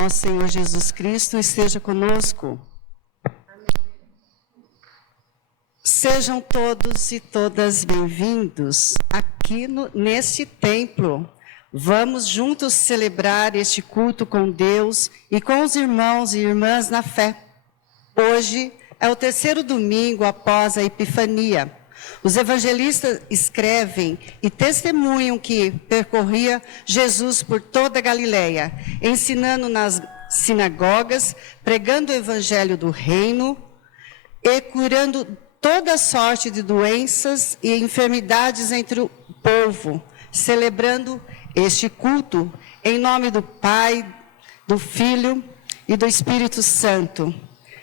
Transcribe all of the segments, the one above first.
nosso Senhor Jesus Cristo esteja conosco. Sejam todos e todas bem-vindos aqui neste templo. Vamos juntos celebrar este culto com Deus e com os irmãos e irmãs na fé. Hoje é o terceiro domingo após a Epifania. Os evangelistas escrevem e testemunham que percorria Jesus por toda a Galileia, ensinando nas sinagogas, pregando o evangelho do reino e curando toda sorte de doenças e enfermidades entre o povo, celebrando este culto em nome do Pai, do Filho e do Espírito Santo.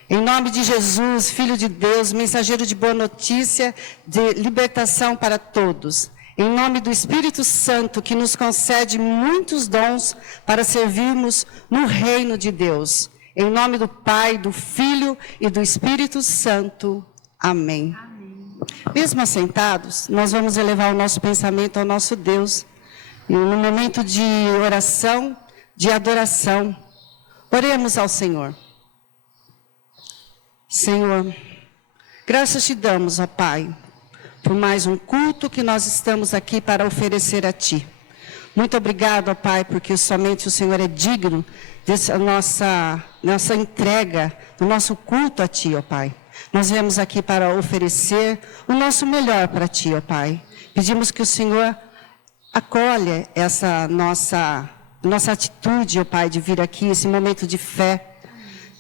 Em nome de Jesus, Filho de Deus, mensageiro de boa notícia, de libertação para todos. Em nome do Espírito Santo, que nos concede muitos dons para servirmos no reino de Deus. Em nome do Pai, do Filho e do Espírito Santo. Amém. Amém. Mesmo assentados, nós vamos elevar o nosso pensamento ao nosso Deus. E no momento de oração, de adoração, oremos ao Senhor. Senhor, graças te damos, ó Pai, por mais um culto que nós estamos aqui para oferecer a Ti. Muito obrigado, ó Pai, porque somente o Senhor é digno dessa nossa entrega, do nosso culto a Ti, ó Pai. Nós viemos aqui para oferecer o nosso melhor para Ti, ó Pai. Pedimos que o Senhor acolha essa nossa atitude, ó Pai, de vir aqui, esse momento de fé.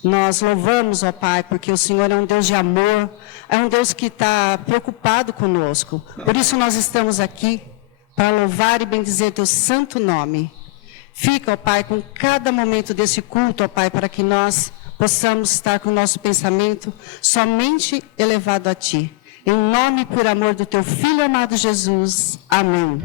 Nós louvamos, ó Pai, porque o Senhor é um Deus de amor, é um Deus que está preocupado conosco. Por isso nós estamos aqui para louvar e bendizer Teu santo nome. Fica, ó Pai, com cada momento desse culto, ó Pai, para que nós possamos estar com o nosso pensamento somente elevado a Ti. Em nome e por amor do Teu Filho amado Jesus. Amém.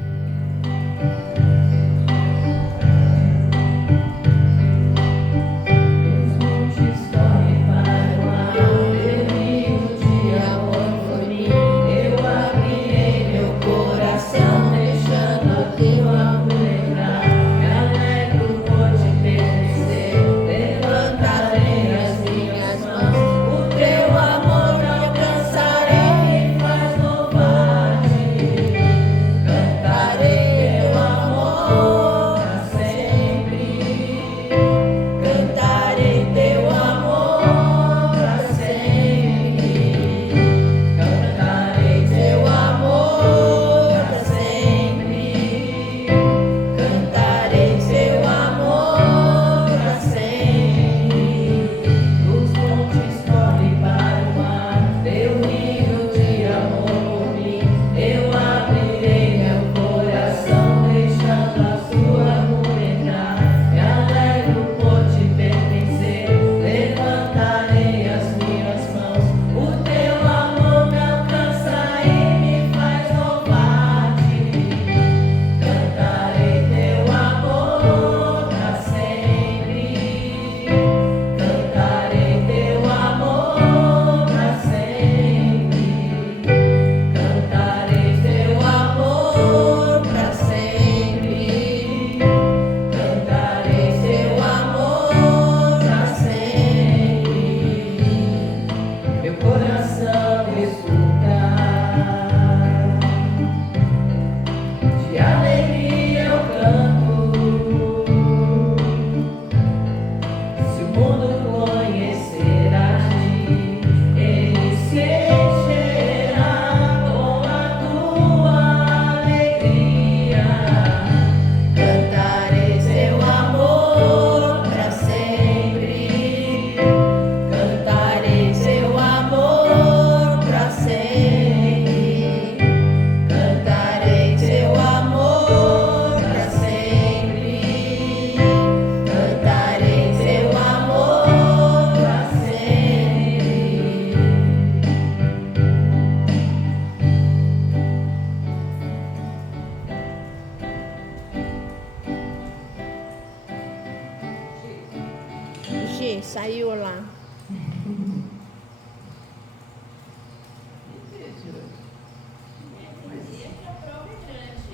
Saiu lá.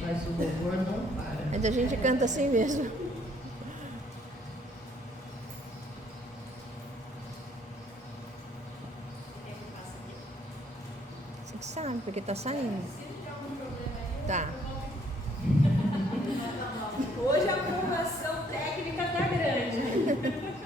Mas o louvor não para. Mas a gente canta assim mesmo. que sabe, porque tá saindo. Tá. Hoje a aprovação técnica tá grande.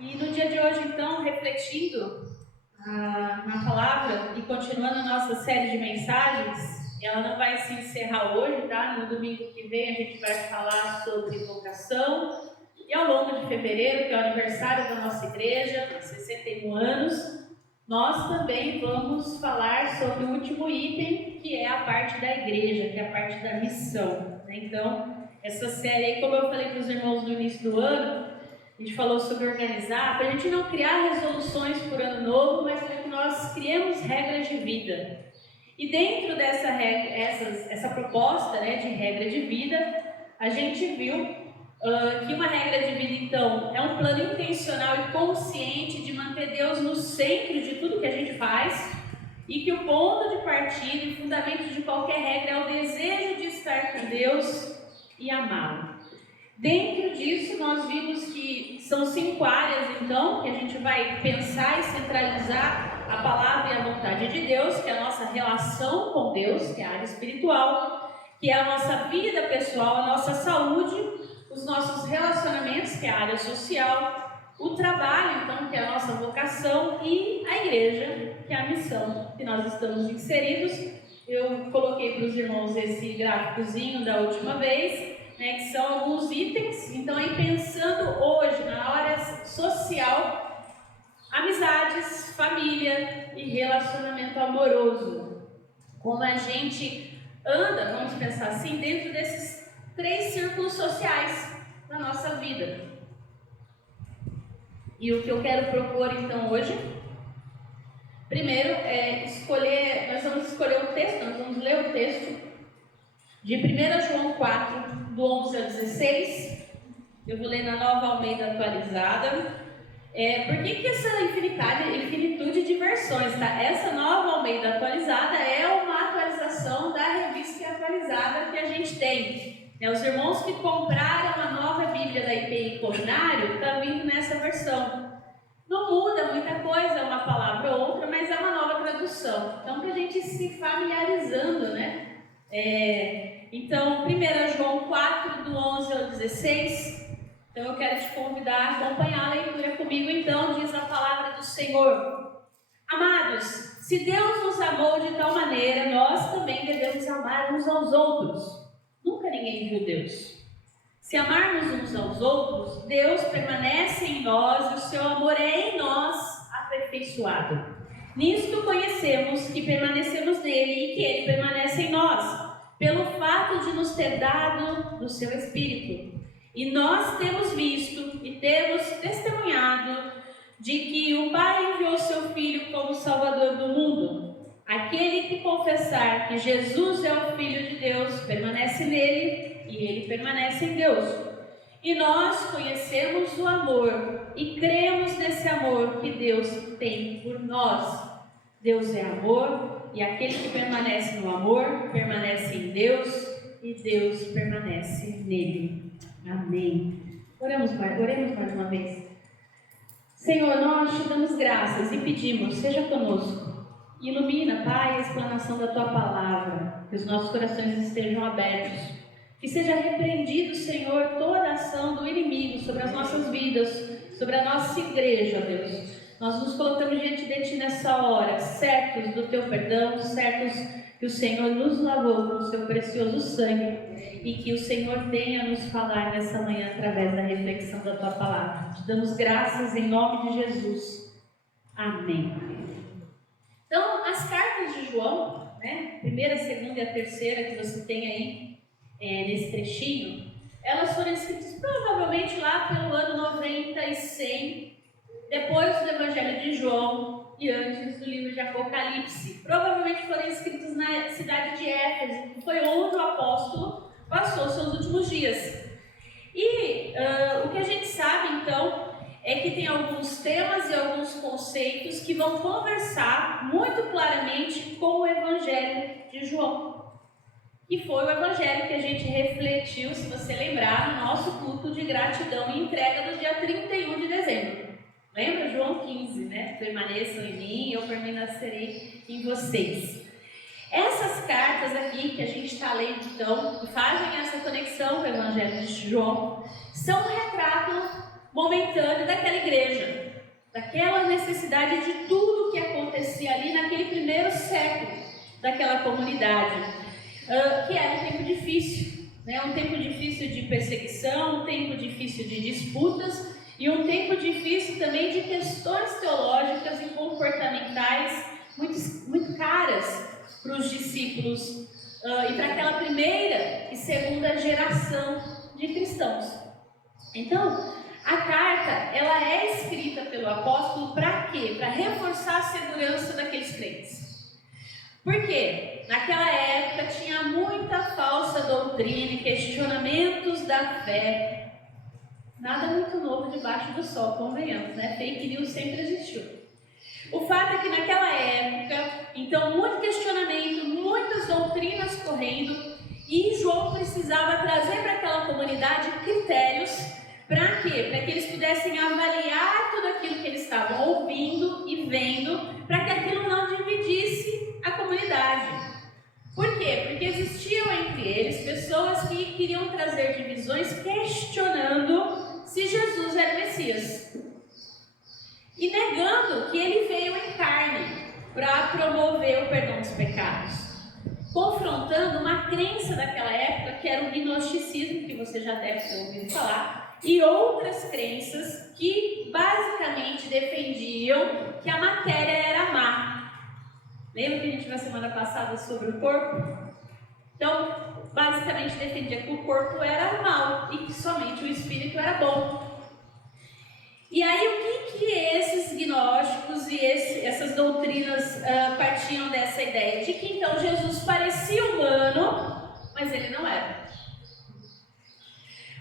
E no dia de hoje, então, refletindo na palavra e continuando a nossa série de mensagens, ela não vai se encerrar hoje, tá? No domingo que vem a gente vai falar sobre vocação. E ao longo de fevereiro, que é o aniversário da nossa igreja, 61 anos, nós também vamos falar sobre o último item, que é a parte da igreja, que é a parte da missão, né? Então, essa série aí, como eu falei para os irmãos no início do ano, a gente falou sobre organizar, para a gente não criar resoluções por ano novo, mas para que nós criemos regras de vida. E dentro dessa regra, essa proposta, né, de regra de vida, a gente viu que uma regra de vida, então, é um plano intencional e consciente de manter Deus no centro de tudo que a gente faz, e que o ponto de partida e fundamento de qualquer regra é o desejo de estar com Deus e amá-lo. Dentro disso, nós vimos que são 5 áreas, então, que a gente vai pensar e centralizar a palavra e a vontade de Deus, que é a nossa relação com Deus, que é a área espiritual, que é a nossa vida pessoal, a nossa saúde, os nossos relacionamentos, que é a área social, o trabalho, então, que é a nossa vocação, e a igreja, que é a missão que nós estamos inseridos. Eu coloquei para os irmãos esse gráficozinho da última vez, né, que são alguns itens. Então, aí pensando hoje na área social, amizades, família e relacionamento amoroso. Como a gente anda, vamos pensar assim, dentro desses 3 círculos sociais da nossa vida. E o que eu quero propor então hoje, primeiro é nós vamos escolher o texto, nós vamos ler o texto de 1 João 4, do 11 ao 16. Eu vou ler na Nova Almeida atualizada. Por que essa infinitude de versões, tá? Essa Nova Almeida atualizada é uma atualização da revista atualizada que a gente tem. Os irmãos que compraram a nova Bíblia da IPI Comunário estão vindo nessa versão. Não muda muita coisa, uma palavra ou outra, mas é uma nova tradução. Então, para a gente se familiarizando, né? Então, 1 João 4, do 11 ao 16. Então, eu quero te convidar a acompanhar a leitura comigo. Então, diz a palavra do Senhor: Amados, se Deus nos amou de tal maneira, nós também devemos amar uns aos outros. Nunca ninguém viu Deus. Se amarmos uns aos outros, Deus permanece em nós e o seu amor é em nós aperfeiçoado. Nisto conhecemos que permanecemos nele e que ele permanece em nós, pelo fato de nos ter dado do seu Espírito. E nós temos visto e temos testemunhado de que o Pai enviou seu Filho como Salvador do mundo. Aquele que confessar que Jesus é o Filho de Deus, permanece nele e ele permanece em Deus. E nós conhecemos o amor e cremos nesse amor que Deus tem por nós. Deus é amor e aquele que permanece no amor, permanece em Deus e Deus permanece nele. Amém. Oremos mais uma vez. Senhor, nós te damos graças e pedimos, seja conosco. Ilumina, Pai, a explanação da Tua Palavra, que os nossos corações estejam abertos, que seja repreendido, Senhor, toda ação do inimigo sobre as nossas vidas, sobre a nossa igreja, Deus. Nós nos colocamos diante de Ti nessa hora, certos do Teu perdão, certos que o Senhor nos lavou com o Seu precioso sangue e que o Senhor tenha a nos falar nessa manhã através da reflexão da Tua Palavra. Te damos graças em nome de Jesus. Amém. Então, as cartas de João, né, primeira, segunda e a terceira que você tem aí nesse trechinho, elas foram escritas provavelmente lá pelo ano 90 e 100, depois do Evangelho de João e antes do livro de Apocalipse. Provavelmente foram escritas na cidade de Éfeso, que foi onde o apóstolo passou seus últimos dias. E o que a gente sabe, então, é que tem alguns temas e alguns conceitos que vão conversar muito claramente com o Evangelho de João. E foi o Evangelho que a gente refletiu, se você lembrar, no nosso culto de gratidão e entrega do dia 31 de dezembro. Lembra? João 15, né? Permaneçam em mim e eu permanecerei em vocês. Essas cartas aqui que a gente está lendo, então, que fazem essa conexão com o Evangelho de João, são um retrato momentâneo daquela igreja, daquela necessidade de tudo que acontecia ali naquele primeiro século daquela comunidade, que era um tempo difícil, né? Um tempo difícil de perseguição, um tempo difícil de disputas e um tempo difícil também de questões teológicas e comportamentais muito caras para os discípulos e para aquela primeira e segunda geração de cristãos. Então, a carta, ela é escrita pelo apóstolo para quê? Para reforçar a segurança daqueles crentes. Por quê? Naquela época tinha muita falsa doutrina e questionamentos da fé. Nada muito novo debaixo do sol, convenhamos, né? Fake news sempre existiu. O fato é que naquela época, então, muito questionamento, muitas doutrinas correndo, e João precisava trazer para aquela comunidade critérios. Para quê? Para que eles pudessem avaliar tudo aquilo que eles estavam ouvindo e vendo, para que aquilo não dividisse a comunidade. Por quê? Porque existiam entre eles pessoas que queriam trazer divisões questionando se Jesus era o Messias. E negando que ele veio em carne. para promover o perdão dos pecados, confrontando uma crença daquela época que era o gnosticismo, que você já deve ter ouvido falar, e outras crenças que basicamente defendiam que a matéria era má. Lembra que a gente viu na semana passada sobre o corpo? Então, basicamente defendia que o corpo era mal e que somente o espírito era bom. E aí, o que esses gnósticos e essas doutrinas partiam dessa ideia? De que então Jesus parecia humano, mas ele não era.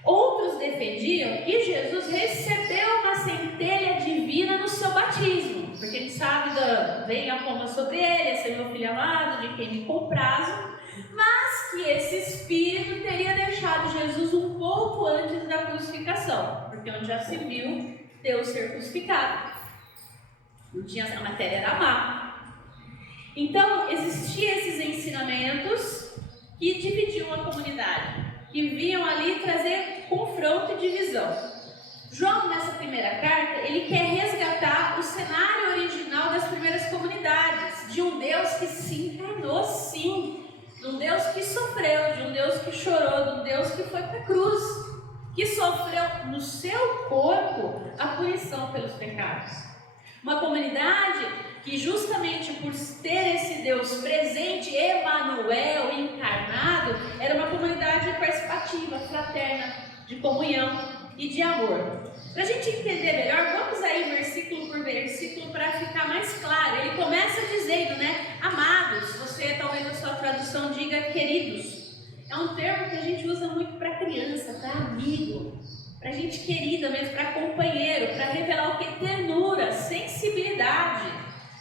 Outros defendiam que Jesus recebeu uma centelha divina no seu batismo, porque ele sabe vem a pomba sobre ele, esse é meu filho amado, de quem me comprazo, mas que esse espírito teria deixado Jesus um pouco antes da crucificação, porque onde já se viu Deus ser crucificado, não tinha, a matéria era má. Então existiam esses ensinamentos que dividiam a comunidade, que vinham ali trazer confronto e divisão. João, nessa primeira carta, ele quer resgatar o cenário original das primeiras comunidades, de um Deus que se encarnou, sim, de um Deus que sofreu, de um Deus que chorou, de um Deus que foi para a cruz, que sofreu no seu corpo a punição pelos pecados. Uma comunidade que, justamente por ter esse Deus presente, Emanuel, encarnado, era uma comunidade participativa, fraterna, de comunhão e de amor. Para a gente entender melhor, vamos aí versículo por versículo para ficar mais claro. Ele começa dizendo, né, amados, você talvez a sua tradução diga queridos. É um termo que a gente usa muito para criança, para amigo, para gente querida mesmo, para companheiro, para revelar o que? Ternura, sensibilidade.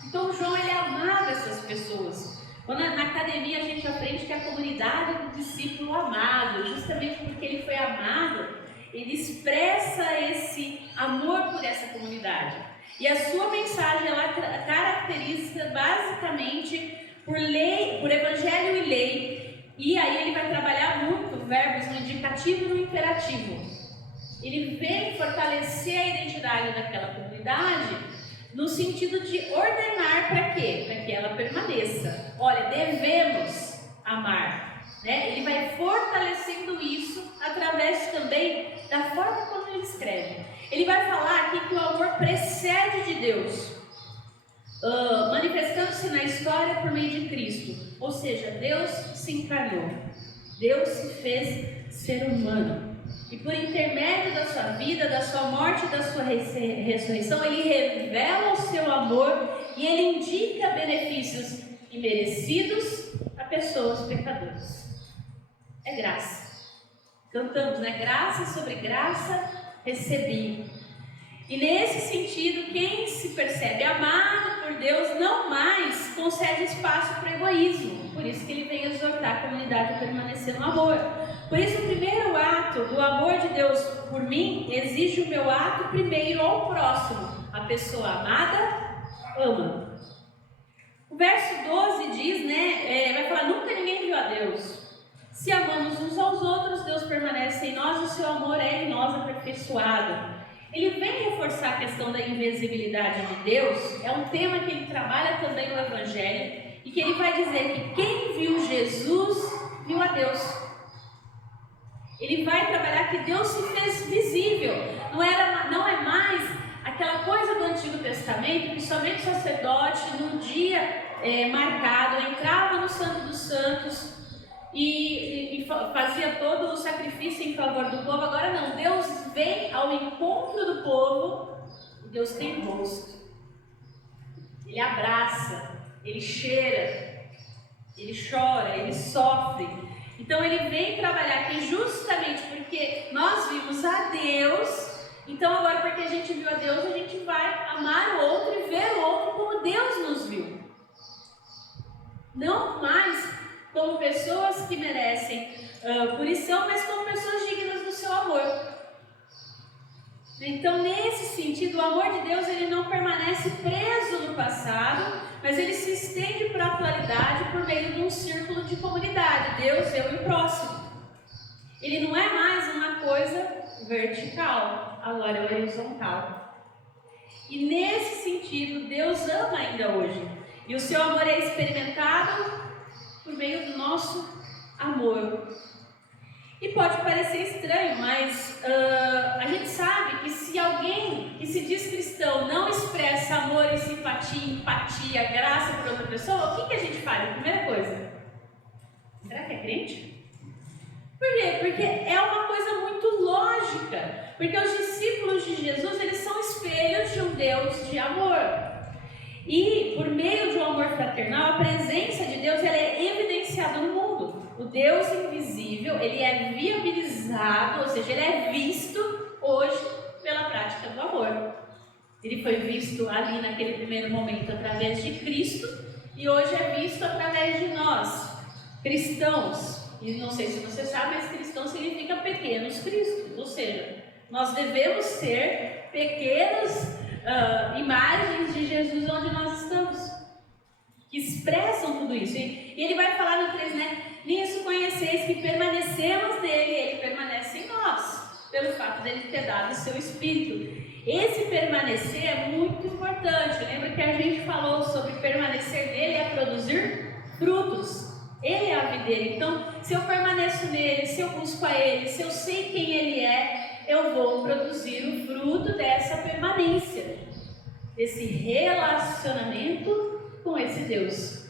Então João, ele amava essas pessoas. Quando na academia a gente aprende que a comunidade é do discípulo amado, justamente porque ele foi amado, ele expressa esse amor por essa comunidade. E a sua mensagem, ela caracteriza basicamente por lei, por evangelho e lei. E aí ele vai trabalhar muito verbos no indicativo e no imperativo. Ele vem fortalecer a identidade daquela comunidade no sentido de ordenar para quê? Para que ela permaneça. Olha, devemos amar. Né? Ele vai fortalecendo isso através também da forma como ele escreve. Ele vai falar aqui que o amor precede de Deus, manifestando-se na história por meio de Cristo. Ou seja, Deus se encarnou, Deus se fez ser humano. E por intermédio da sua vida, da sua morte e da sua ressurreição, ele revela o seu amor e ele indica benefícios imerecidos a pessoas pecadoras. É graça. Cantamos, né? Graça sobre graça recebi. E nesse sentido, quem se percebe amado por Deus não mais concede espaço para egoísmo. Por isso que ele vem exortar a comunidade a permanecer no amor. Por isso, o primeiro ato do amor de Deus por mim exige o meu ato primeiro ao próximo. A pessoa amada ama. O verso 12 diz, né? Vai falar: nunca ninguém viu a Deus. Se amamos uns aos outros, Deus permanece em nós e o seu amor é em nós aperfeiçoado. Ele vem reforçar a questão da invisibilidade de Deus. É um tema que ele trabalha também no Evangelho e que ele vai dizer que quem viu Jesus viu a Deus. Ele vai trabalhar que Deus se fez visível. Não é mais aquela coisa do Antigo Testamento que somente o sacerdote, num dia marcado, entrava no Santo dos Santos e fazia todo o sacrifício em favor do povo. Agora não, Deus vem ao encontro do povo e Deus tem rosto. Ele abraça, ele cheira, ele chora, ele sofre. Então ele vem trabalhar aqui justamente porque nós vimos a Deus. Então agora, porque a gente viu a Deus, a gente vai amar o outro e ver o outro como Deus nos viu. Não mais como pessoas que merecem punição, mas como pessoas dignas do seu amor. Então, nesse sentido, o amor de Deus, ele não permanece preso no passado, mas ele se estende para a atualidade por meio de um círculo de comunidade, Deus, eu e o próximo. Ele não é mais uma coisa vertical, agora é horizontal. E nesse sentido, Deus ama ainda hoje. E o seu amor é experimentado por meio do nosso amor. E pode parecer estranho, mas a gente sabe que se alguém que se diz cristão não expressa amor e simpatia, empatia, graça por outra pessoa, o que a gente faz? A primeira coisa, será que é crente? Por quê? Porque é uma coisa muito lógica. Porque os discípulos de Jesus, eles são espelhos de um Deus de amor. E por meio de um amor fraternal, a presença de Deus ela é evidenciada no mundo. O Deus invisível, ele é viabilizado, ou seja, ele é visto hoje pela prática do amor. Ele foi visto ali naquele primeiro momento através de Cristo e hoje é visto através de nós, cristãos. E não sei se você sabe, mas cristão significa pequenos cristos, ou seja, nós devemos ser pequenas imagens de Jesus onde nós estamos, que expressam tudo isso. E ele vai falar no 3, né? Nisso conheceis que permanecemos nele, ele permanece em nós, pelo fato dele ter dado o seu Espírito. Esse permanecer é muito importante. Lembra que a gente falou sobre permanecer nele é produzir frutos. Ele é a videira. Então, se eu permaneço nele, se eu busco a ele, se eu sei quem ele é, eu vou produzir o fruto dessa permanência, desse relacionamento com esse Deus.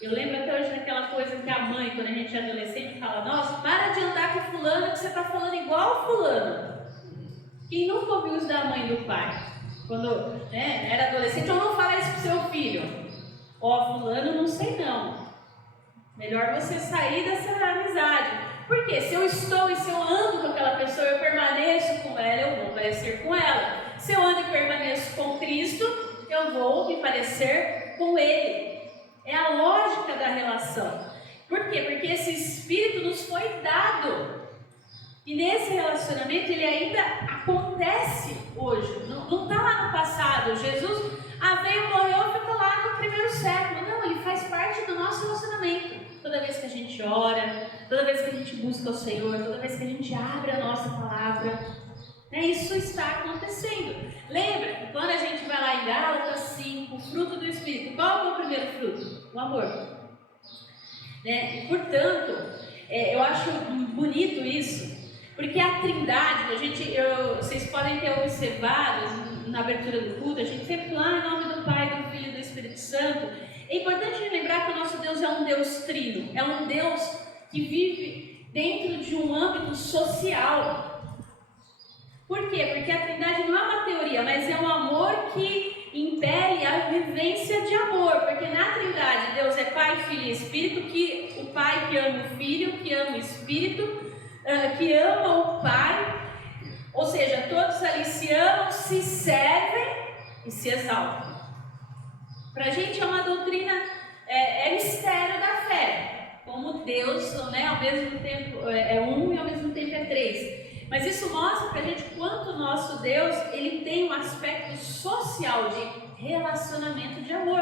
Eu lembro até hoje daquela coisa que a mãe, quando a gente é adolescente, fala: nossa, para de andar com fulano que você está falando igual fulano. Quem nunca ouviu isso da mãe e do pai? Quando era adolescente, ou não fala isso pro seu filho. Ó, fulano não sei não. Melhor você sair dessa amizade. Porque se eu estou e se eu ando com aquela pessoa, eu permaneço com ela, eu vou parecer com ela. Se eu ando e permaneço com Cristo, eu vou me parecer com Ele. É a lógica da relação. Por quê? Porque esse Espírito nos foi dado. E nesse relacionamento ele ainda acontece hoje. Não está lá no passado. Jesus veio, morreu, ficou lá no primeiro século. Não, ele faz parte do nosso relacionamento. Toda vez que a gente ora, toda vez que a gente busca o Senhor, toda vez que a gente abre a nossa palavra, isso está acontecendo. Lembra que quando a gente vai lá em Gálatas 5, o fruto do Espírito, qual é o primeiro fruto? O amor. E, portanto, eu acho bonito isso, porque a Trindade, vocês podem ter observado na abertura do culto, a gente sempre lá em nome do Pai, do Filho e do Espírito Santo. É importante lembrar que o nosso Deus é um Deus trino, é um Deus que vive dentro de um âmbito social. Por quê? Porque a Trindade não é uma teoria, mas é um amor que impele a vivência de amor. Porque na Trindade Deus é Pai, Filho e Espírito, que o Pai que ama o Filho, que ama o Espírito, que ama o Pai, ou seja, todos ali se amam, se servem e se exaltam. Para a gente é uma doutrina, é mistério da fé, como Deus, ao mesmo tempo é um e ao mesmo tempo é três. Mas isso mostra para a gente quanto o nosso Deus ele tem um aspecto social de relacionamento de amor.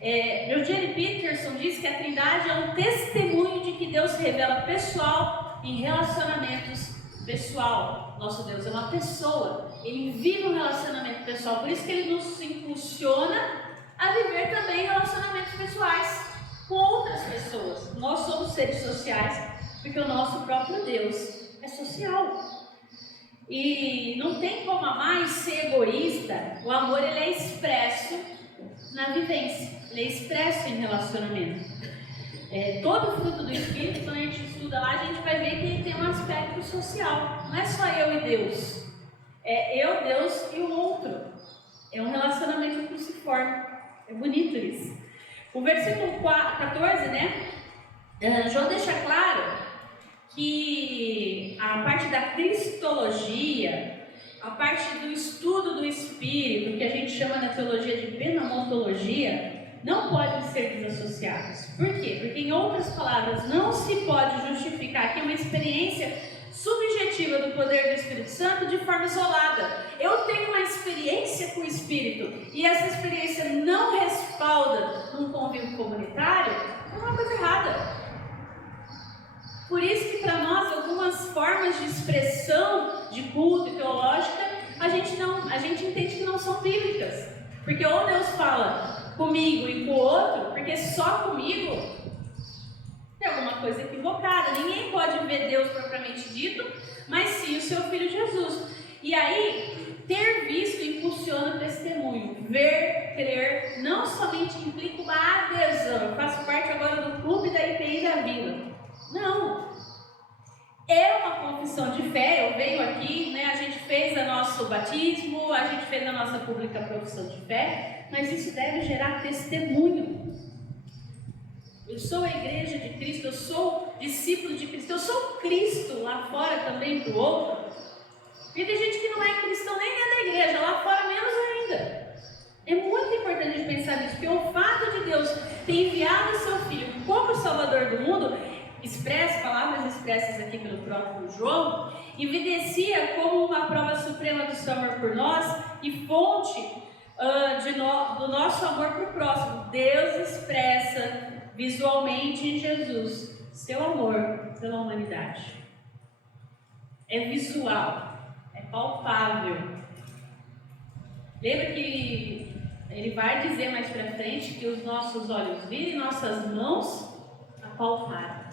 Eugene Peterson diz que a Trindade é um testemunho de que Deus revela pessoal em relacionamentos pessoal. Nosso Deus é uma pessoa, ele vive um relacionamento pessoal, por isso que ele nos impulsiona a viver também relacionamentos pessoais com outras pessoas. Nós somos seres sociais porque o nosso próprio Deus é social. E não tem como amar e ser egoísta. O amor ele é expresso na vivência, ele é expresso em relacionamento. Todo o fruto do Espírito, quando a gente estuda lá, a gente vai ver que ele tem um aspecto social. Não é só eu e Deus, é eu, Deus e o outro. É um relacionamento cruciforme. É bonito isso. O versículo 14, João deixa claro que a parte da cristologia, a parte do estudo do Espírito, que a gente chama na teologia de pneumatologia, não podem ser desassociados. Por quê? Porque, em outras palavras, não se pode justificar aqui uma experiência subjetiva do poder do Espírito Santo de forma isolada. Eu tenho uma experiência com o Espírito e essa experiência não respalda num convívio comunitário, é uma coisa errada. Por isso que para nós algumas formas de expressão de culto e teológica a gente entende que não são bíblicas. Porque ou Deus fala comigo e com o outro, porque só comigo tem alguma coisa equivocada. Ninguém pode ver Deus propriamente dito, mas sim o seu Filho Jesus. E aí, ter visto impulsiona o testemunho. Ver, crer, não somente implica uma adesão. Eu faço parte agora do clube da IPI da Vila. Não. É uma confissão de fé. Eu venho aqui, né, a gente fez o nosso batismo, a gente fez a nossa pública profissão de fé, mas isso deve gerar testemunho. Eu sou a igreja de Cristo, eu sou discípulo de Cristo, eu sou Cristo lá fora também para o outro. E tem gente que não é cristão nem dentro da igreja, lá fora menos ainda. É muito importante a gente pensar nisso, porque o fato de Deus ter enviado o seu Filho como Salvador do mundo, palavras expressas aqui pelo próprio João, evidencia como uma prova suprema do seu amor por nós e fonte do nosso amor para o próximo. Deus expressa visualmente em Jesus seu amor pela humanidade. É visual, é palpável. Lembra que ele vai dizer mais para frente que os nossos olhos viram e nossas mãos apalparam.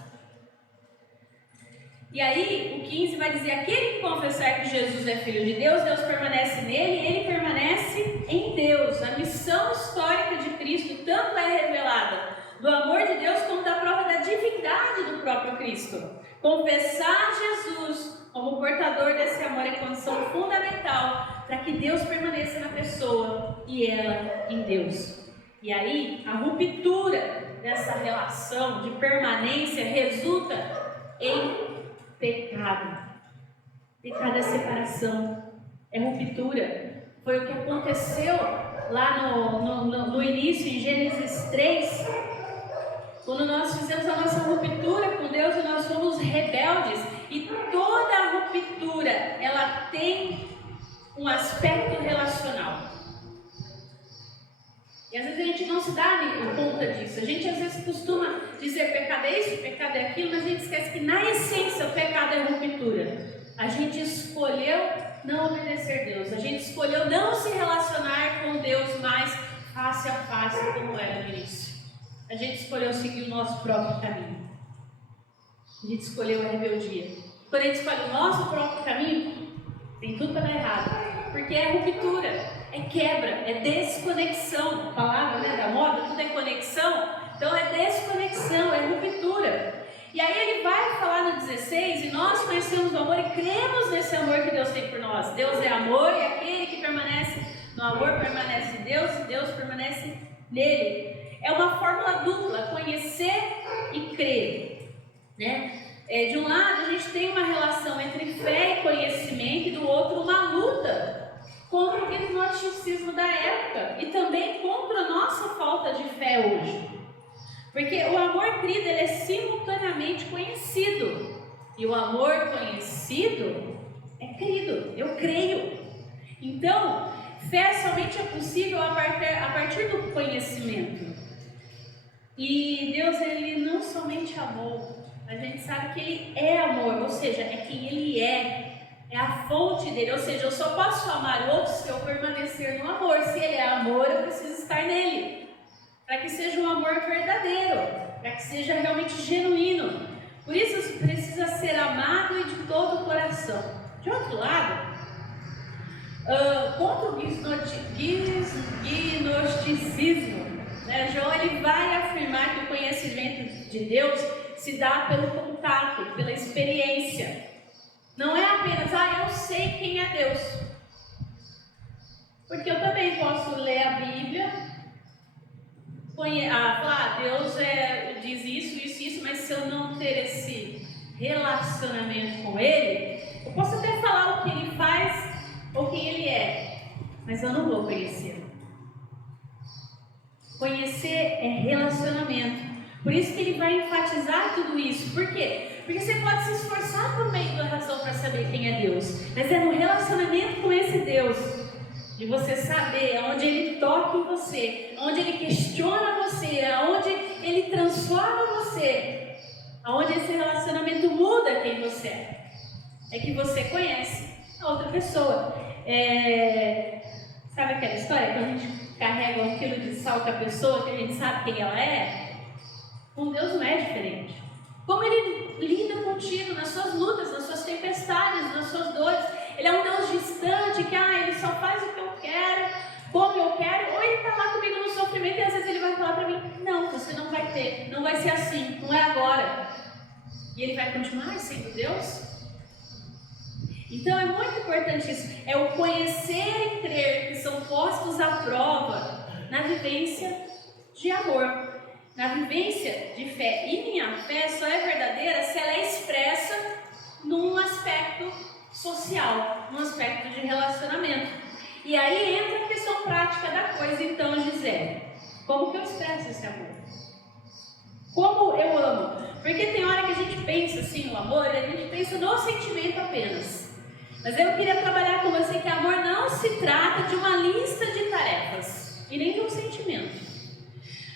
E aí o 15 vai dizer: aquele que confessar que Jesus é Filho de Deus, Deus permanece nele, ele permanece em Deus. A missão histórica de Cristo tanto é revelada do amor de Deus como da prova da divindade do próprio Cristo. Confessar Jesus como portador desse amor é condição fundamental para que Deus permaneça na pessoa e ela em Deus. E aí a ruptura dessa relação de permanência resulta em pecado. Pecado é separação, é ruptura. Foi o que aconteceu lá no início, em Gênesis 3, quando nós fizemos a nossa ruptura com Deus e nós fomos rebeldes. E toda a ruptura, ela tem um aspecto relacional. E às vezes a gente não se dá conta disso. A gente às vezes costuma dizer pecado é isso, pecado é aquilo, mas a gente esquece que na essência o pecado é ruptura. A gente escolheu não obedecer a Deus. A gente escolheu não se relacionar com Deus mais face a face como era no início. A gente escolheu seguir o nosso próprio caminho. A gente escolheu a rebeldia. Quando a gente escolhe o nosso próprio caminho, tem tudo para dar errado. Porque é ruptura, é quebra, é desconexão. A palavra, né, da moda, tudo é conexão. Então é desconexão, é ruptura. E aí ele vai falar no 16, e nós conhecemos o amor e cremos nesse amor que Deus tem por nós. Deus é amor e aquele que permanece no amor permanece em Deus e Deus permanece nele. É uma fórmula dupla, conhecer e crer, né? De um lado a gente tem uma relação entre fé e conhecimento, e do outro uma luta contra o gnosticismo da época e também contra a nossa falta de fé hoje. Porque o amor crido, ele é simultaneamente conhecido, e o amor conhecido é crido, eu creio. Então, fé somente é possível a partir do conhecimento. E Deus, ele não somente amou, a gente sabe que ele é amor, ou seja, é quem ele é a fonte dele. Ou seja, eu só posso amar o outro se eu permanecer no amor. Se ele é amor, eu preciso estar nele, para que seja um amor verdadeiro, para que seja realmente genuíno. Por isso precisa ser amado e de todo o coração. De outro lado, contra o gnosticismo, né, João ele vai afirmar que o conhecimento de Deus se dá pelo contato, pela experiência. Não é apenas, eu sei quem é Deus. Porque eu também posso ler a Bíblia, falar, Deus diz isso, mas se eu não ter esse relacionamento com Ele, eu posso até falar o que Ele faz ou quem Ele é, mas eu não vou conhecê-lo. Conhecer é relacionamento. Por isso que ele vai enfatizar tudo isso. Por quê? Porque você pode se esforçar por meio da razão para saber quem é Deus, mas é no relacionamento com esse Deus, de você saber aonde Ele toca em você, aonde Ele questiona você, aonde Ele transforma você, aonde esse relacionamento muda quem você é que você conhece a outra pessoa. Sabe aquela história? Quando a gente carrega 1 quilo de sal com a pessoa, que a gente sabe quem ela é, com Deus não é diferente. Como Ele lida contigo nas suas lutas, nas suas tempestades, nas suas dores. Ele é um Deus distante, que Ele só faz o que eu quero, como eu quero, ou Ele está lá comigo no sofrimento e às vezes Ele vai falar para mim, não, você não vai ter, não vai ser assim, não é agora. E Ele vai continuar sendo Deus? Então é muito importante isso, é o conhecer e crer que são postos à prova na vivência de amor. Na vivência de fé. E minha fé só é verdadeira se ela é expressa num aspecto social, num aspecto de relacionamento. E aí entra a questão prática da coisa, então, Gisele. Como que eu expresso esse amor? Como eu amo? Porque tem hora que a gente pensa assim no amor, e a gente pensa no sentimento apenas. Mas eu queria trabalhar com você que amor não se trata de uma lista de tarefas, e nem de um sentimento.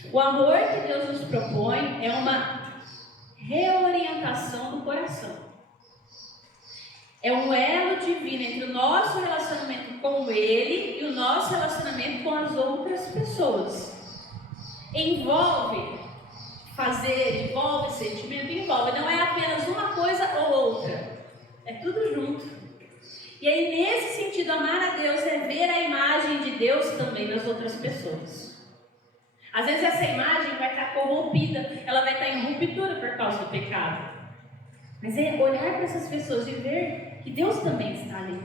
O amor que Deus nos propõe é uma reorientação do coração. É um elo divino entre o nosso relacionamento com Ele e o nosso relacionamento com as outras pessoas. Envolve fazer, envolve sentimento, envolve. Não é apenas uma coisa ou outra. É tudo junto. E aí, nesse sentido, amar a Deus é ver a imagem de Deus também nas outras pessoas. Às vezes essa imagem vai estar corrompida, ela vai estar em ruptura por causa do pecado. Mas é olhar para essas pessoas e ver que Deus também está ali.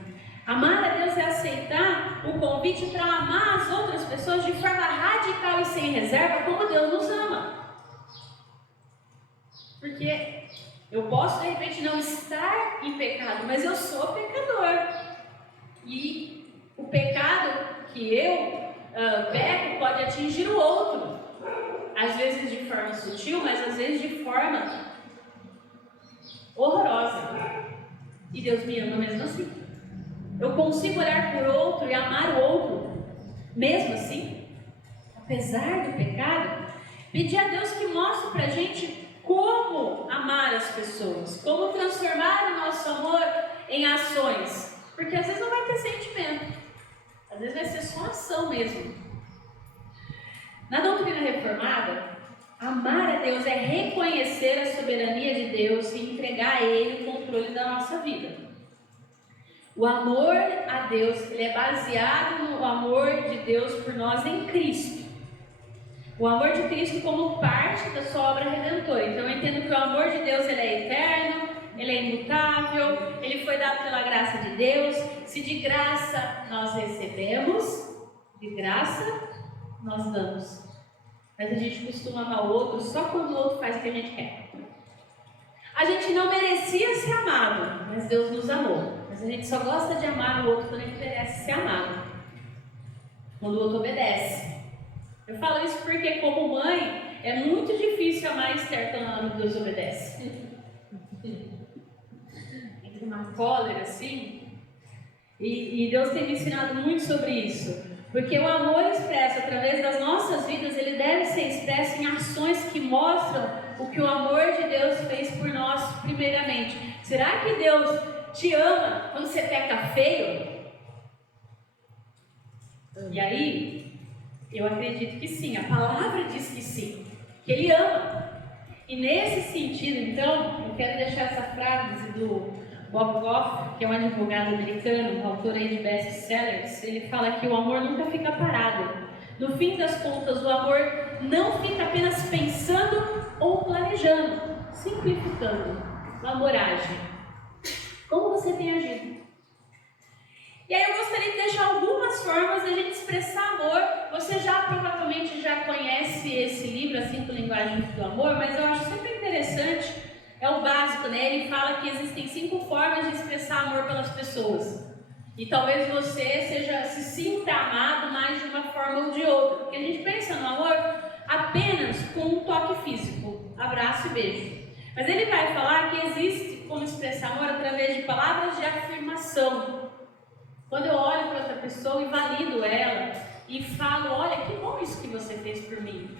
Amar a Deus é aceitar o convite para amar as outras pessoas de forma radical e sem reserva, como Deus nos ama. Porque eu posso de repente não estar em pecado, mas eu sou pecador. E o pecado que eu peco pode atingir o outro, às vezes de forma sutil, mas às vezes de forma horrorosa. E Deus me ama mesmo assim. Eu consigo olhar por outro e amar o outro mesmo assim, apesar do pecado. Pedir a Deus que mostre pra gente como amar as pessoas, como transformar o nosso amor em ações, porque às vezes não vai ter sentimento. Às vezes vai ser só ação mesmo. Na doutrina reformada, amar a Deus é reconhecer a soberania de Deus e entregar a Ele o controle da nossa vida. O amor a Deus ele é baseado no amor de Deus por nós em Cristo. O amor de Cristo como parte da sua obra redentora. Então eu entendo que o amor de Deus ele é eterno, ele é imutável, ele foi dado pela graça de Deus. Se de graça nós recebemos, de graça nós damos. Mas a gente costuma amar o outro só quando o outro faz o que a gente quer. A gente não merecia ser amado, mas Deus nos amou. Mas a gente só gosta de amar o outro quando ele merece ser amado, quando o outro obedece. Eu falo isso porque, como mãe, é muito difícil amar a Esther quando Deus obedece. Entre uma cólera assim. E Deus tem me ensinado muito sobre isso. Porque o amor expresso através das nossas vidas, ele deve ser expresso em ações que mostram o que o amor de Deus fez por nós, primeiramente. Será que Deus te ama quando você peca feio? E aí, eu acredito que sim, a palavra diz que sim, que Ele ama. E nesse sentido, então, eu quero deixar essa frase do Bob Goff, que é um advogado americano, autor aí de best-sellers. Ele fala que o amor nunca fica parado. No fim das contas, o amor não fica apenas pensando ou planejando, simplificando. O amor age. Como você tem agido? E aí eu gostaria de deixar algumas formas da gente expressar amor. Você provavelmente já conhece esse livro, As 5 Linguagens do Amor, mas eu acho sempre interessante, é o básico, né? Ele fala que existem 5 formas de expressar amor pelas pessoas. E talvez você se sinta amado mais de uma forma ou de outra. Porque a gente pensa no amor apenas com um toque físico, abraço e beijo. Mas ele vai falar que existe como expressar amor através de palavras de afirmação. Quando eu olho para outra pessoa e valido ela e falo, olha, que bom isso que você fez por mim.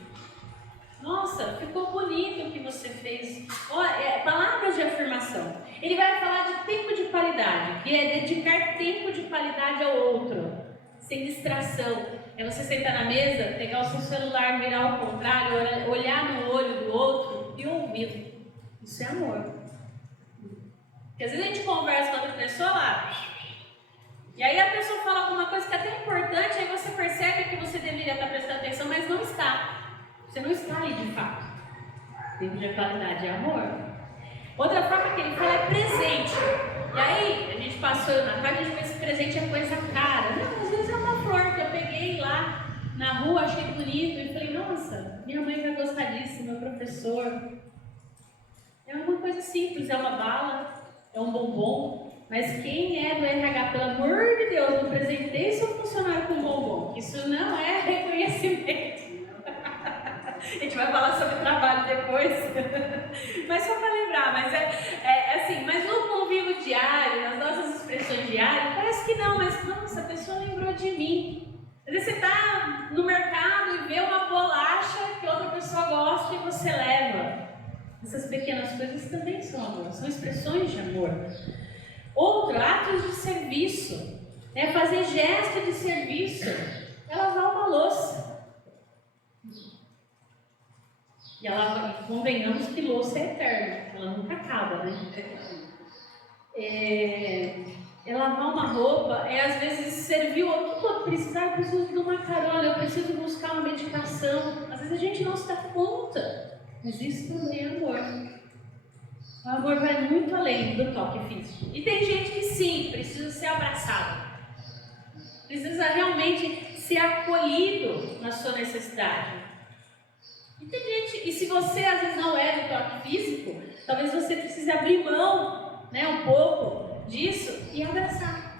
Nossa, ficou bonito o que você fez. Olha, palavras de afirmação. Ele vai falar de tempo de qualidade, que é dedicar tempo de qualidade ao outro. sem distração. É você sentar na mesa, pegar o seu celular, virar ao contrário, olhar no olho do outro e ouvi-lo. Isso é amor. Porque às vezes a gente conversa com outra pessoa lá, e aí a pessoa fala alguma coisa que é até importante, aí você percebe que você deveria estar prestando atenção, mas não está. Você não está ali de fato. Tempo de qualidade é amor. Outra forma que ele fala é presente. E aí, a gente passou na casa, a gente pensa que presente é coisa cara. Não, às vezes é uma flor que eu peguei lá na rua, achei bonito e falei, nossa, minha mãe vai gostar disso, meu professor. É uma coisa simples, é uma bala, é um bombom. Mas quem é do RH, pelo amor de Deus, não presentei seu funcionário com bombom. Isso não é reconhecimento. A gente vai falar sobre trabalho depois. Mas só para lembrar, mas é assim, mas no convívio diário, nas nossas expressões diárias, parece que não, mas nossa, a pessoa lembrou de mim. Às vezes você está no mercado e vê uma bolacha que outra pessoa gosta e você leva. Essas pequenas coisas também são amor, são expressões de amor. Outro, atos de serviço, fazer gesto de serviço, é lavar uma louça. E convenhamos que louça é eterna, ela nunca acaba, né? É lavar uma roupa, às vezes servir o que eu precisar, eu preciso de uma carona, eu preciso buscar uma medicação. Às vezes a gente não se dá conta, mas isso também é amor. O amor vai muito além do toque físico. E tem gente que sim, precisa ser abraçado. Precisa realmente ser acolhido na sua necessidade. E tem gente, e se você às vezes não é do toque físico, talvez você precise abrir mão, um pouco disso e abraçar.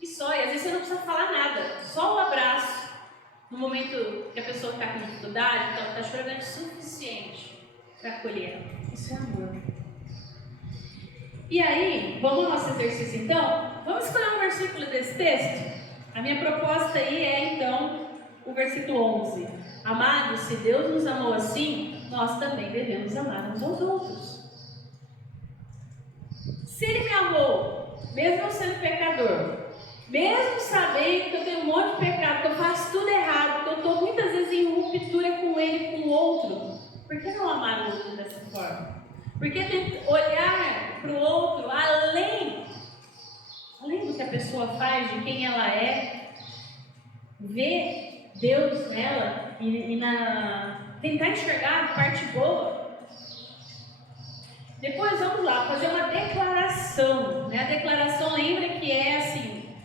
E só, e às vezes você não precisa falar nada, só o abraço. No momento que a pessoa está com dificuldade, então está chorando, é suficiente para acolher ela. Isso é amor. E aí, vamos ao nosso exercício então? Vamos escolher um versículo desse texto? A minha proposta aí é então o versículo 11. Amados, se Deus nos amou assim, nós também devemos amar uns aos outros. Se Ele me amou, mesmo eu sendo pecador, mesmo sabendo que eu tenho um monte de pecado, que eu faço tudo errado, que eu estou muitas vezes em ruptura com Ele, com o outro, por que não amar o outro dessa forma? Por que olhar para o outro além do que a pessoa faz, de quem ela é, ver Deus nela e tentar enxergar a parte boa? Depois vamos lá, fazer uma declaração. A declaração, lembra que é assim,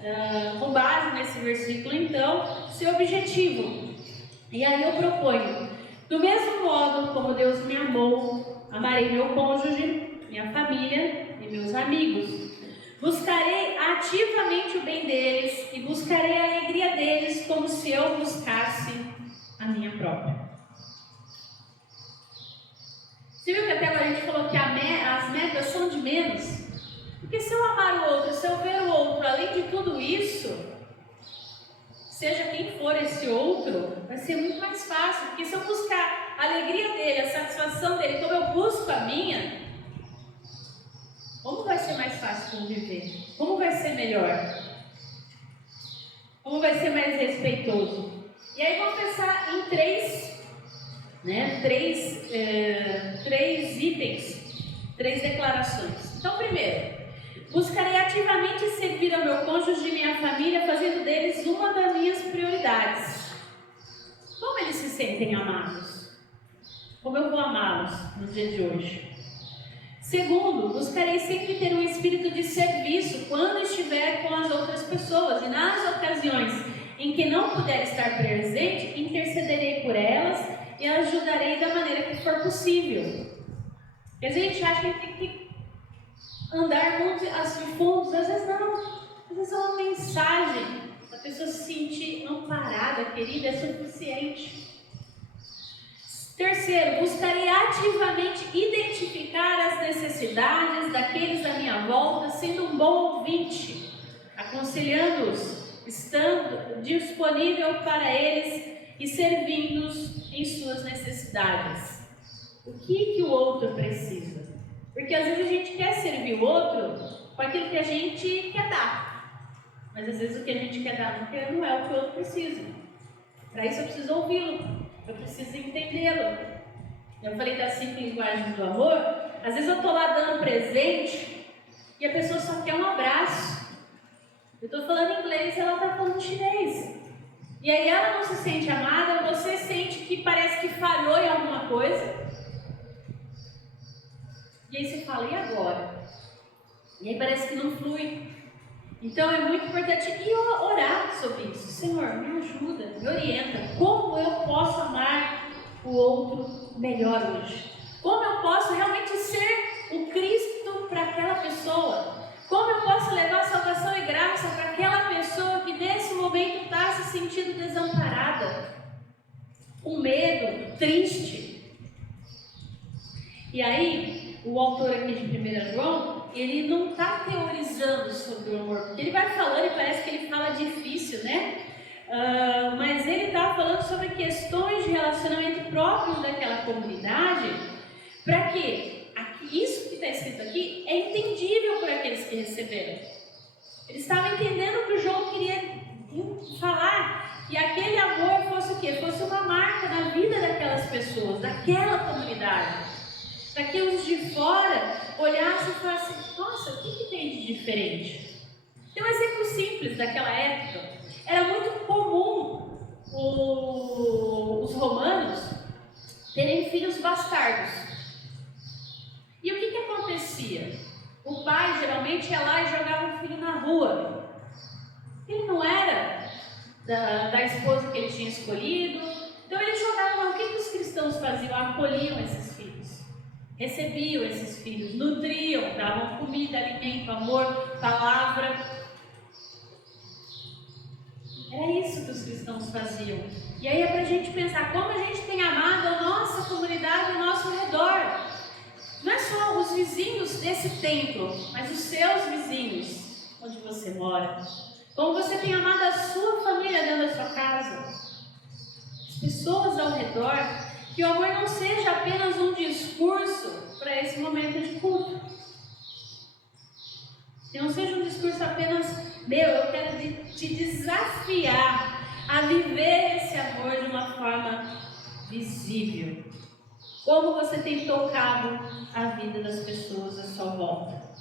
com base nesse versículo, então, seu objetivo. E aí eu proponho: do mesmo modo como Deus me amou, amarei meu cônjuge, minha família e meus amigos. Buscarei ativamente o bem deles e buscarei a alegria deles como se eu buscasse a minha própria. Você viu que até agora a gente falou que as metas são de menos? Porque se eu amar o outro, se eu ver o outro, além de tudo isso, seja quem for esse outro, vai ser muito mais fácil. Porque se eu buscar a alegria dele, a satisfação dele, como eu busco a minha, como vai ser mais fácil conviver? Como vai ser melhor? Como vai ser mais respeitoso? E aí vamos pensar em três itens, 3 declarações. Então, primeiro, buscarei ativamente servir ao meu cônjuge e minha família, fazendo deles uma das minhas prioridades. Como eles se sentem amados? Como eu vou amá-los no dia de hoje? Segundo, buscarei sempre ter um espírito de serviço quando estiver com as outras pessoas, e nas ocasiões em que não puder estar presente, intercederei por elas e ajudarei da maneira que for possível. Porque a gente acha que a gente tem que andar juntos às vezes não. Às vezes é uma mensagem, a pessoa se sentir amparada, querida, é suficiente. Terceiro, buscarei ativamente identificar as necessidades daqueles à minha volta, sendo um bom ouvinte, aconselhando-os, estando disponível para eles e servindo-os em suas necessidades. O que o outro precisa? Porque às vezes a gente quer servir o outro com aquilo que a gente quer dar. Mas às vezes o que a gente quer dar não é o que o outro precisa. Para isso eu preciso ouvi-lo, eu preciso entendê-lo. Eu falei das 5 linguagens do amor. Às vezes eu estou lá dando presente e a pessoa só quer um abraço. Eu estou falando inglês e ela está falando chinês. E aí ela não se sente amada, você sente que parece que falhou em alguma coisa. E aí você fala, e agora? E aí parece que não flui. Então é muito importante orar sobre isso. Senhor, me ajuda, me orienta. Como eu posso amar o outro melhor hoje? Como eu posso realmente ser o Cristo para aquela pessoa? Como eu posso levar salvação e graça para aquela pessoa que nesse momento está se sentindo desamparada, com medo, triste? E aí, o autor aqui de 1 João, ele não está teorizando sobre o amor, porque ele vai falando e parece que ele fala difícil, né? Mas ele está falando sobre questões de relacionamento próprios daquela comunidade, para que isso que está escrito aqui é entendível por aqueles que receberam. Eles estavam entendendo o que o João queria falar, que aquele amor fosse o quê? Fosse uma marca na vida daquelas pessoas, daquela comunidade, para que os de fora olhassem e falassem, nossa, o que tem de diferente? Tem um exemplo simples daquela época. Era muito comum os romanos terem filhos bastardos. E o que acontecia? O pai geralmente ia lá e jogava o filho na rua. Ele não era da esposa que ele tinha escolhido, então ele jogava lá. O que os cristãos faziam? Acolhiam esses filhos, recebiam esses filhos, nutriam, davam comida, alimento, amor, palavra. Era isso que os cristãos faziam. E aí é para a gente pensar como a gente tem amado a nossa comunidade ao nosso redor. Não é só os vizinhos desse templo, mas os seus vizinhos, onde você mora. Como você tem amado a sua família dentro da sua casa. As pessoas ao redor. Que o amor não seja apenas um discurso para esse momento de culto. Que não seja um discurso apenas meu. Eu quero te desafiar a viver esse amor de uma forma visível. Como você tem tocado a vida das pessoas à sua volta?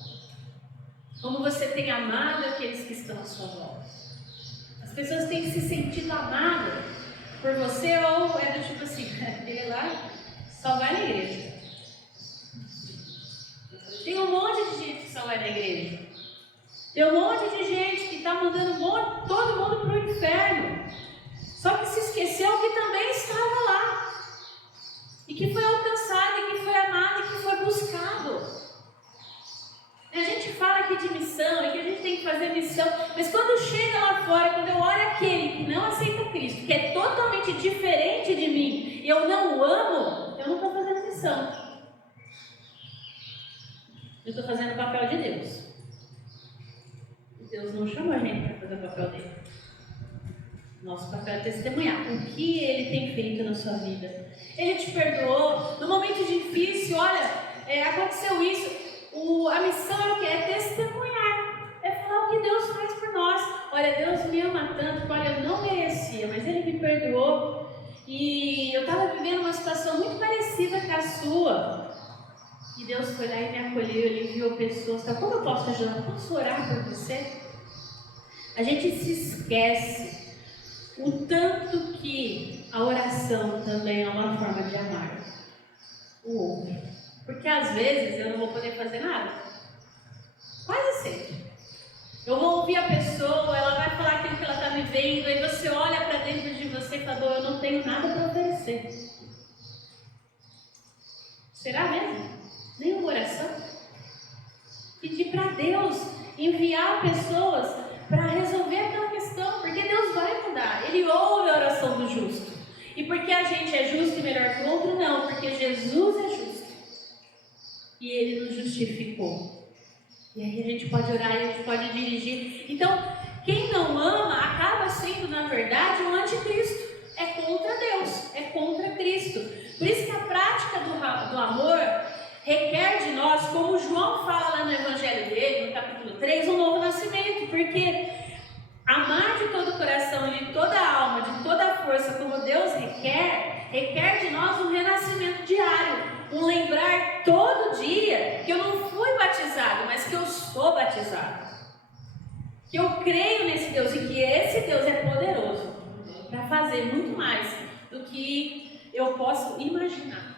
Como você tem amado aqueles que estão à sua volta? As pessoas têm se sentido amadas por você ou é do tipo assim, ele lá só vai na igreja. Tem um monte de gente que só vai na igreja. Tem um monte de gente que está mandando todo mundo para o inferno. Só que se esqueceu que também estava lá. E que foi alcançado, e que foi amado, e que foi buscado. A gente fala aqui de missão, e que a gente tem que fazer missão, mas quando chega lá fora, quando eu olho aquele que não aceita Cristo, que é totalmente diferente de mim, e eu não o amo, eu não estou fazendo missão. Eu estou fazendo o papel de Deus. E Deus não chamou a gente para fazer o papel dele. Nosso papel é testemunhar o que Ele tem feito na sua vida. Ele te perdoou. No momento difícil, olha, aconteceu isso. A missão é o que? É testemunhar. É falar o que Deus faz por nós. Olha, Deus me ama tanto. Olha, eu não merecia, mas Ele me perdoou. E eu estava vivendo uma situação muito parecida com a sua. E Deus foi lá e me acolheu. Ele enviou pessoas. Tá? Como eu posso ajudar? Posso orar por você? A gente se esquece o tanto que a oração também é uma forma de amar o outro. Porque às vezes eu não vou poder fazer nada. Quase sempre. Eu vou ouvir a pessoa, ela vai falar aquilo que ela está vivendo, aí você olha para dentro de você e fala, eu não tenho nada para oferecer. Será mesmo? Nenhuma oração? Pedir para Deus enviar pessoas para resolver aquela questão, porque Deus vai mudar. Ele ouve a oração do justo. E porque a gente é justo e melhor que o outro? Não, porque Jesus é justo. E Ele nos justificou. E aí a gente pode orar, a gente pode dirigir. Então, quem não ama acaba sendo, na verdade, um anticristo. É contra Deus, é contra Cristo. Por isso que a prática do amor requer de nós, como João fala lá no Evangelho dele, no capítulo 3, um novo nascimento. Porque requer de nós um renascimento diário, um lembrar todo dia que eu não fui batizado, mas que eu sou batizado. Que eu creio nesse Deus e que esse Deus é poderoso para fazer muito mais do que eu posso imaginar.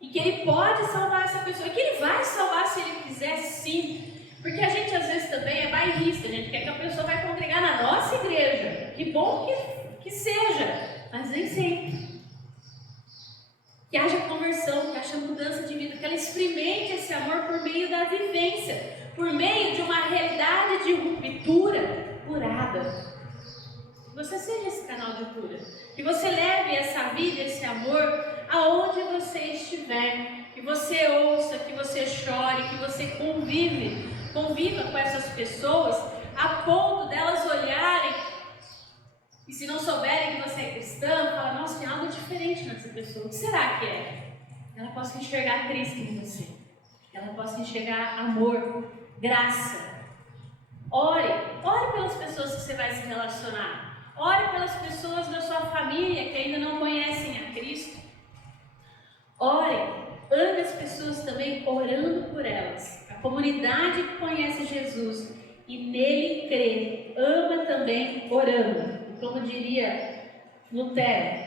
E que Ele pode salvar essa pessoa, e que Ele vai salvar se Ele quiser, sim. Porque a gente às vezes também é bairrista, a gente quer que a pessoa vai congregar na nossa igreja. Que bom que seja, mas nem sempre. Que haja conversão, que haja mudança de vida, que ela experimente esse amor por meio da vivência, por meio de uma realidade de ruptura curada. Que você seja esse canal de cura, que você leve essa vida, esse amor aonde você estiver, que você ouça, que você chore, que você conviva com essas pessoas a ponto delas olharem e, se não souberem que você é cristã, fala: nossa, tem algo diferente nessa pessoa. O que será que é? Ela possa enxergar Cristo em você, ela possa enxergar amor, graça. Ore pelas pessoas que você vai se relacionar, ore pelas pessoas da sua família que ainda não conhecem a Cristo. Ame as pessoas também orando por elas. A comunidade que conhece Jesus e nele crê, ama também orando. Como diria Lutero,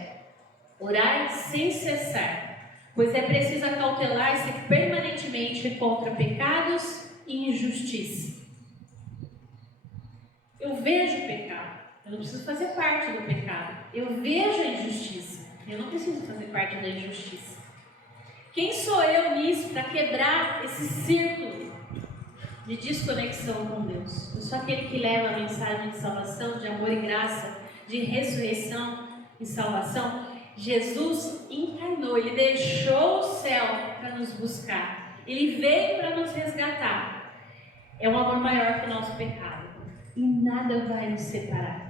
orar sem cessar, pois é preciso acautelar-se permanentemente contra pecados e injustiça. Eu vejo o pecado, eu não preciso fazer parte do pecado. Eu vejo a injustiça, eu não preciso fazer parte da injustiça. Quem sou eu nisso para quebrar esse círculo de desconexão com Deus? Eu sou aquele que leva a mensagem de salvação, de amor e graça, de ressurreição e salvação. Jesus encarnou, Ele deixou o céu para nos buscar, Ele veio para nos resgatar. É um amor maior que o nosso pecado e nada vai nos separar.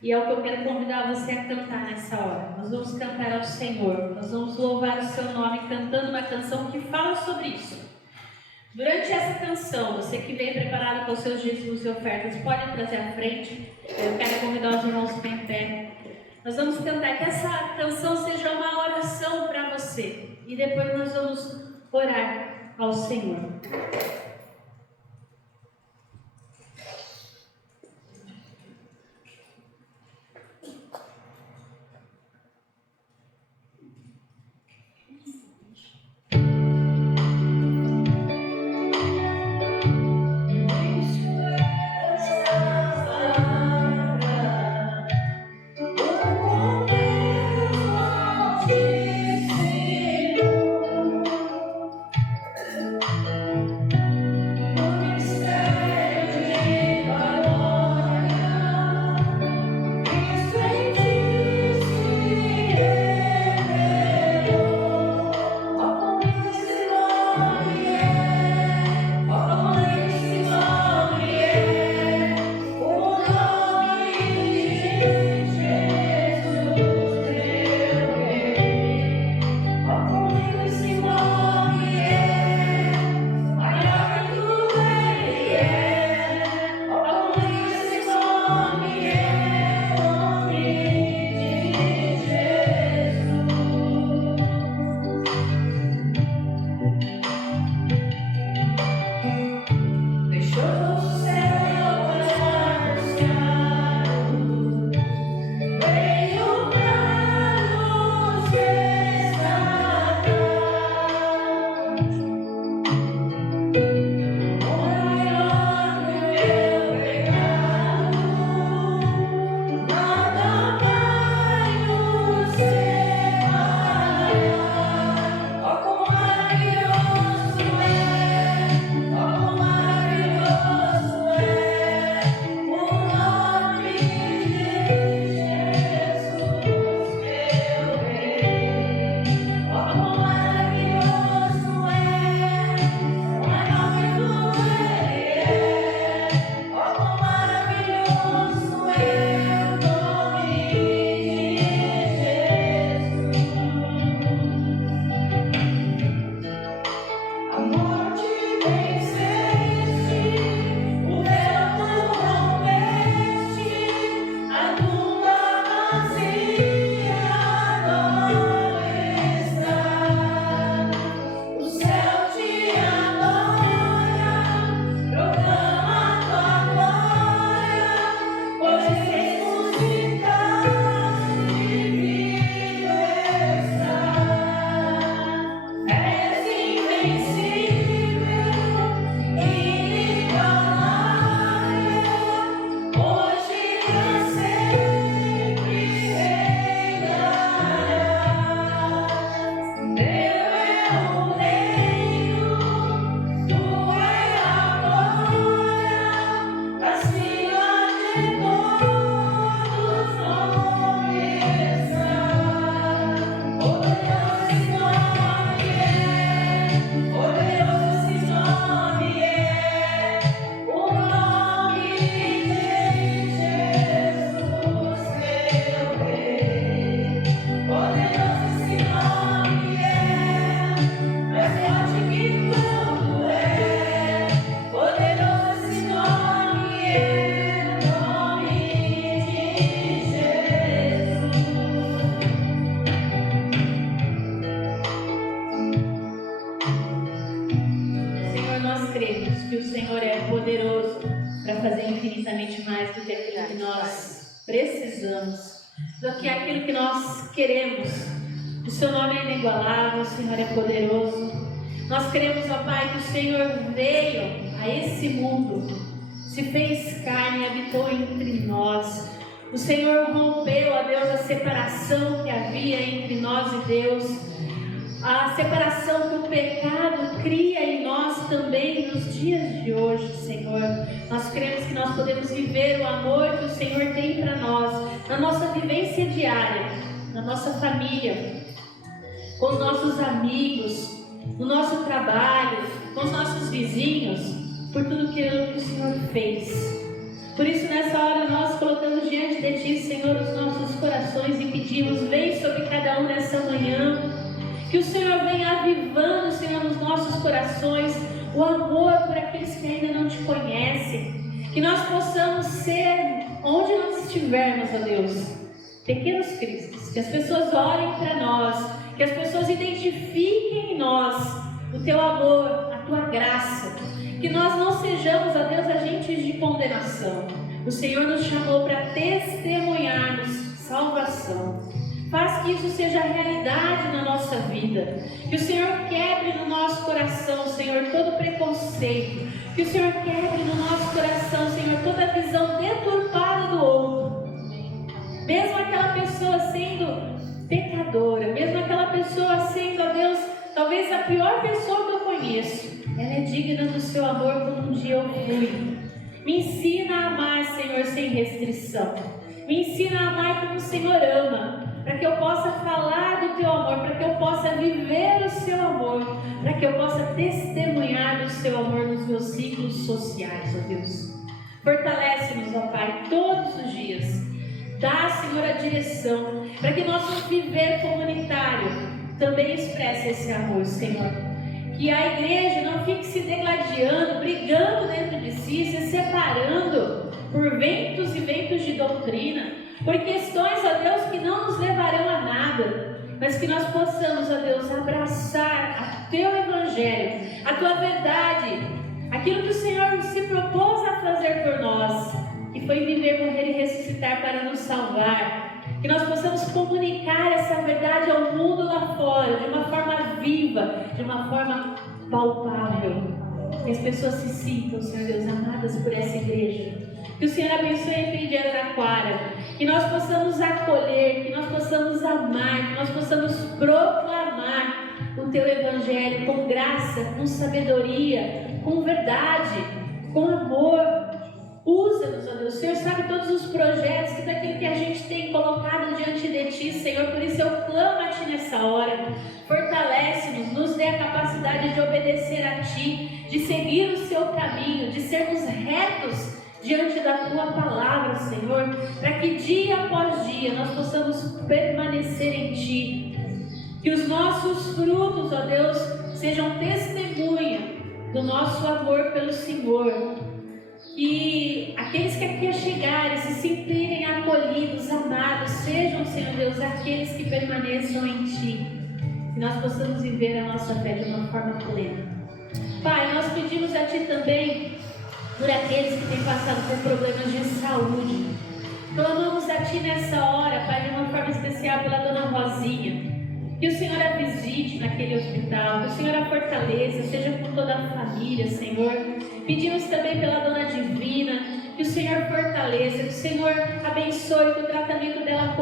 E é o que eu quero convidar você a cantar nessa hora. Nós vamos cantar ao Senhor, nós vamos louvar o seu nome cantando uma canção que fala sobre isso. Durante essa canção, você que veio preparado com os seus dízimos e ofertas, pode trazer à frente. Eu quero convidar os irmãos para em pé. Nós vamos cantar, que essa canção seja uma oração para você. E depois nós vamos orar ao Senhor. precisamos, do que aquilo que nós queremos. O Seu nome é inigualável, o Senhor é poderoso. Nós queremos, ó Pai, que o Senhor veio a esse mundo, se fez carne e habitou entre nós. O Senhor rompeu, ó Deus, a separação que havia entre nós e Deus, a separação que o pecado cria em nós também nos dias de hoje, Senhor. Nós cremos que nós podemos viver o amor que o Senhor tem para nós, na nossa vivência diária, na nossa família, com os nossos amigos, no nosso trabalho, com os nossos vizinhos, por tudo aquilo que o Senhor fez. Por isso, nessa hora, nós colocamos diante de Ti, Senhor, os nossos corações e pedimos, vem sobre cada um nessa manhã, que o Senhor venha avivando, Senhor, nos nossos corações, o amor por aqueles que ainda não Te conhecem, que nós possamos ser, onde nós estivermos, ó Deus, pequenos cristos, que as pessoas olhem para nós, que as pessoas identifiquem em nós o Teu amor, a Tua graça, que nós não sejamos, ó Deus, agentes de condenação. O Senhor nos chamou para testemunharmos salvação. Faz que isso seja realidade na nossa vida, que o Senhor quebre no nosso coração, Senhor, todo preconceito, que o Senhor quebre no nossa coração, Senhor, toda a visão deturpada do outro, mesmo aquela pessoa sendo pecadora, mesmo aquela pessoa sendo, ó Deus, talvez a pior pessoa que eu conheço, ela é digna do Seu amor como um dia eu fui. Me ensina a amar, Senhor, sem restrição, me ensina a amar como o Senhor ama, para que eu possa falar do Teu amor, para que eu possa viver o Seu amor, para que eu possa testemunhar do Seu amor nos meus ciclos sociais, ó Deus. Fortalece-nos, ó Pai, todos os dias. Dá, Senhor, a direção, para que nosso viver comunitário também expresse esse amor, Senhor. Que a igreja não fique se degladiando, brigando dentro de si, se separando por ventos e ventos de doutrina, por questões, ó Deus, que não nos levarão a nada, mas que nós possamos, ó Deus, abraçar o Teu Evangelho, a Tua verdade, aquilo que o Senhor se propôs a fazer por nós, que foi viver, morrer e ressuscitar para nos salvar. Que nós possamos comunicar essa verdade ao mundo lá fora, de uma forma viva, de uma forma palpável. Que as pessoas se sintam, Senhor Deus, amadas por essa igreja. Que o Senhor abençoe a IPI de Araraquara. Que nós possamos acolher, que nós possamos amar, que nós possamos proclamar o Teu Evangelho com graça, com sabedoria, com verdade, com amor. Usa-nos, ó Deus. O Senhor sabe todos os projetos, tudo aquilo que a gente tem colocado diante de Ti, Senhor. Por isso eu clamo a Ti nessa hora. Fortalece-nos, nos dê a capacidade de obedecer a Ti, de seguir o Seu caminho, de sermos retos diante da Tua palavra, Senhor, para que dia após dia nós possamos permanecer em Ti. Que os nossos frutos, ó Deus, sejam testemunha do nosso amor pelo Senhor. Que aqueles que aqui chegarem, se sentirem acolhidos, amados, sejam, Senhor Deus, aqueles que permaneçam em Ti. Que nós possamos viver a nossa fé de uma forma plena. Pai, nós pedimos a Ti também por aqueles que têm passado por problemas de saúde. Clamamos a Ti nessa hora, Pai, de uma forma especial pela Dona Rosinha. Que o Senhor a visite naquele hospital, que o Senhor a fortaleça, seja com toda a família, Senhor. Pedimos também pela Dona Divina, que o Senhor fortaleça, que o Senhor abençoe, que o tratamento dela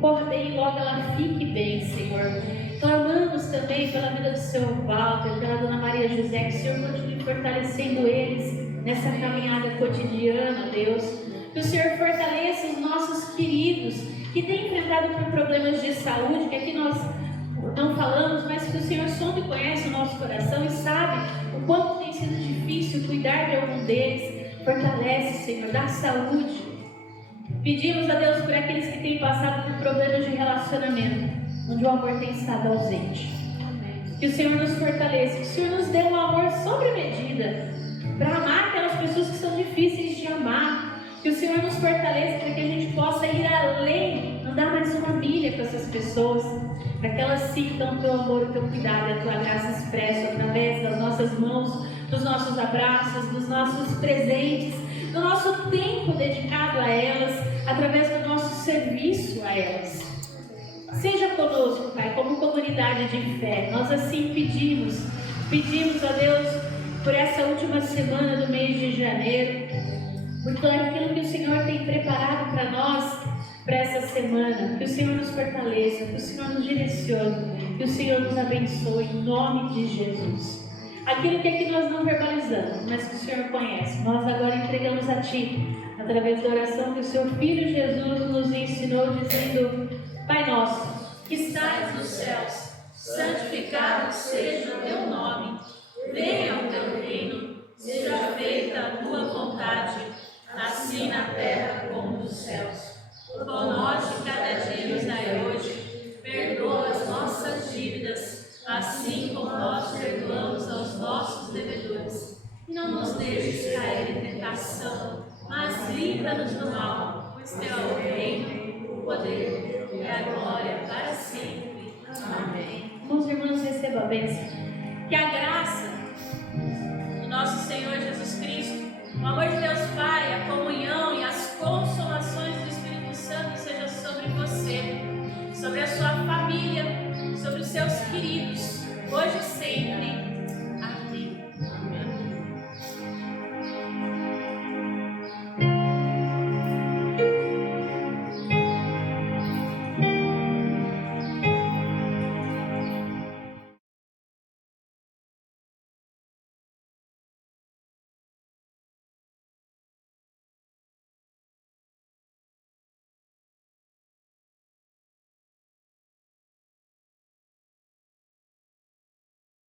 corra bem e logo ela fique bem, Senhor. Clamamos também pela vida do Seu Walter, pela Dona Maria José, que o Senhor continue fortalecendo eles nessa caminhada cotidiana, Deus. Que o Senhor fortaleça os nossos queridos que têm enfrentado por problemas de saúde, que aqui nós não falamos, mas que o Senhor sonda e conhece o nosso coração e sabe o quanto tem sido difícil cuidar de algum deles. Fortalece, Senhor, dá saúde. Pedimos a Deus por aqueles que têm passado por problemas de relacionamento, onde o amor tem estado ausente. Que o Senhor nos fortaleça, que o Senhor nos dê um amor sobre medida, para amar aquelas pessoas que são difíceis de amar. Que o Senhor nos fortaleça para que a gente possa ir além, andar mais uma milha com essas pessoas, para que elas sintam o Teu amor, o Teu cuidado, a Tua graça expressa através das nossas mãos, dos nossos abraços, dos nossos presentes, do nosso tempo dedicado a elas, através do serviço a elas. Seja conosco, Pai, como comunidade de fé. Nós assim pedimos, ó Deus, por essa última semana do mês de janeiro, por tudo aquilo que o Senhor tem preparado para nós, para essa semana. Que o Senhor nos fortaleça, que o Senhor nos direcione, que o Senhor nos abençoe, em nome de Jesus. Aquilo que aqui nós não verbalizamos, mas que o Senhor conhece, nós agora entregamos a Ti, através da oração que o Seu Filho Jesus nos ensinou, dizendo: Pai nosso, que estais nos céus, santificado seja o Teu nome. Venha o Teu reino, seja feita a Tua vontade, assim na terra como nos céus. O pão nosso de cada dia nos dai hoje, perdoa as nossas dívidas, assim como nós perdoamos aos nossos devedores. E não nos deixes cair em tentação, mas livra-nos do mal, pois Teu é o reino, o poder e a glória para sempre. Amém. Meus irmãos, recebam a bênção. Que a graça do nosso Senhor Jesus Cristo, o amor de Deus Pai,